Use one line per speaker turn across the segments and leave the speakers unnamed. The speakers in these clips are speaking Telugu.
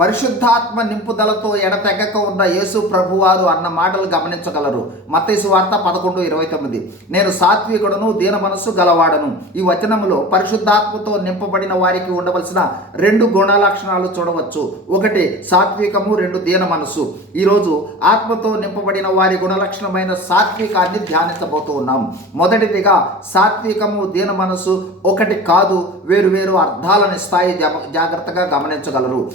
పరిశుద్ధాత్మ నింపుదలతో ఎడతెగక ఉన్న యేసు ప్రభువారు అన్న మాటలు గమనించగలరు. మత్తైసు వార్త పదకొండు ఇరవై తొమ్మిది. నేను సాత్వికుడను దీన మనస్సు గలవాడను. ఈ వచనంలో పరిశుద్ధాత్మతో నింపబడిన వారికి ఉండవలసిన రెండు గుణ లక్షణాలు చూడవచ్చు. ఒకటి సాత్వికము రెండు దీన మనస్సు. ఈరోజు ఆత్మతో నింపబడిన వారి గుణలక్షణమైన సాత్వికాన్ని ధ్యానించబోతూ ఉన్నాం. మొదటిదిగా సాత్వికము దీన మనస్సు ఒకటి కాదు వేరు వేరు అర్థాలను ఇస్తాయి జా- జాగ్రత్తగా గమనించగలరు.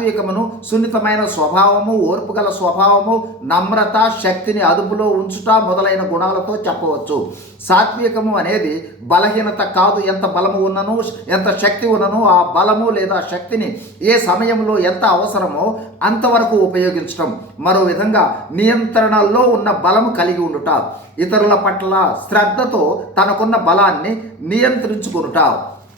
సాత్వికమును సున్నితమైన స్వభావము ఓర్పుగల స్వభావము నమ్రత శక్తిని అదుపులో ఉంచుట మొదలైన గుణాలతో చెప్పవచ్చు. సాత్వికము అనేది బలహీనత కాదు. ఎంత బలము ఉన్నను ఎంత శక్తి ఉన్నను ఆ బలము లేదా శక్తిని ఏ సమయంలో ఎంత అవసరమో అంతవరకు ఉపయోగించటం. మరో విధంగా నియంత్రణలో ఉన్న బలము కలిగి ఉండుట. ఇతరుల పట్ల శ్రద్ధతో తనకున్న బలాన్ని నియంత్రించుకునుట.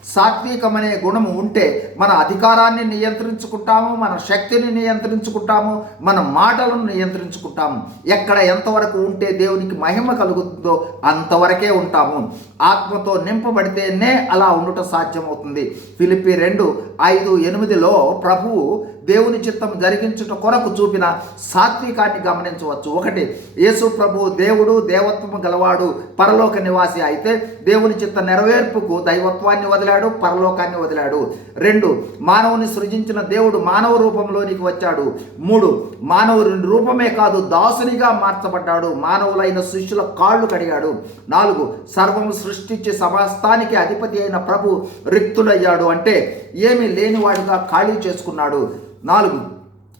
సాత్వికమనే గుణము ఉంటే మన అధికారాన్ని నియంత్రించుకుంటాము మన శక్తిని నియంత్రించుకుంటాము మన మాటలను నియంత్రించుకుంటాము. ఎక్కడ ఎంతవరకు ఉంటే దేవునికి మహిమ కలుగుతుందో అంతవరకే ఉంటాము. ఆత్మతో నింపబడితేనే అలా ఉండుట సాధ్యమవుతుంది. ఫిలిపి రెండు ఐదు ఎనిమిదిలో ప్రభువు దేవుని చిత్తం జరిగించుట కొరకు చూపిన సాత్వికాన్ని గమనించవచ్చు. ఒకటి యేసు ప్రభు దేవుడు దేవత్వము గలవాడు పరలోక నివాసి అయితే దేవుని చిత్త నెరవేర్పుకు దైవత్వాన్ని వదిలాడు పరలోకాన్ని వదిలాడు. రెండు మానవుని సృజించిన దేవుడు మానవ రూపంలోనికి వచ్చాడు. మూడు మానవుని రూపమే కాదు దాసునిగా మార్చబడ్డాడు. మానవులైన శిష్యుల కాళ్ళు కడిగాడు. నాలుగు సర్వం సృష్టించి సమస్తానికి అధిపతి అయిన ప్రభు రిక్తుడయ్యాడు. అంటే ఏమీ లేనివాడిగా ఖాళీ చేసుకున్నాడు. నాలుగు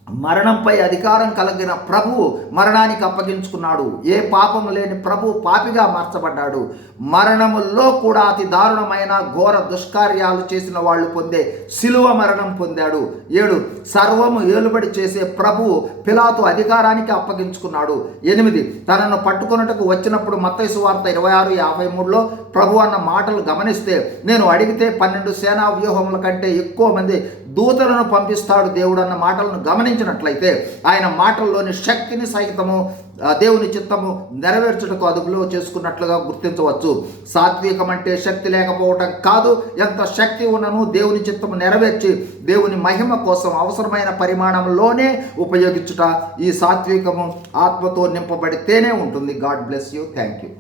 మరణంపై అధికారం కలిగిన ప్రభువు మరణానికి అప్పగించుకున్నాడు. ఏ పాపము లేని ప్రభు పాపిగా మార్చబడ్డాడు. మరణముల్లో కూడా అతి దారుణమైన ఘోర దుష్కార్యాలు చేసిన వాళ్ళు పొందే శిలువ మరణం పొందాడు. ఏడు సర్వము ఏలుబడి చేసే ప్రభు పిలాతు అధికారానికి అప్పగించుకున్నాడు. ఎనిమిది తనను పట్టుకొనుటకు వచ్చినప్పుడు మత్తైసు వార్త ఇరవై ఆరు యాభై మూడులో ప్రభు అన్న మాటలు గమనిస్తే నేను అడిగితే పన్నెండు సేనా వ్యూహముల కంటే ఎక్కువ మంది దూతలను పంపిస్తాడు దేవుడు అన్న మాటలను గమనించినట్లయితే ఆయన మాటల్లోని శక్తిని సహితము దేవుని చిత్తము నెరవేర్చుటకు అదుపులో చేసుకున్నట్లుగా గుర్తించవచ్చు. సాత్వికం అంటే శక్తి లేకపోవటం కాదు ఎంత శక్తి ఉన్నను దేవుని చిత్తము నెరవేర్చి దేవుని మహిమ కోసం అవసరమైన పరిమాణంలోనే ఉపయోగించుట ఈ సాత్వికము ఆత్మతో నింపబడితేనే ఉంటుంది. God bless you. Thank you.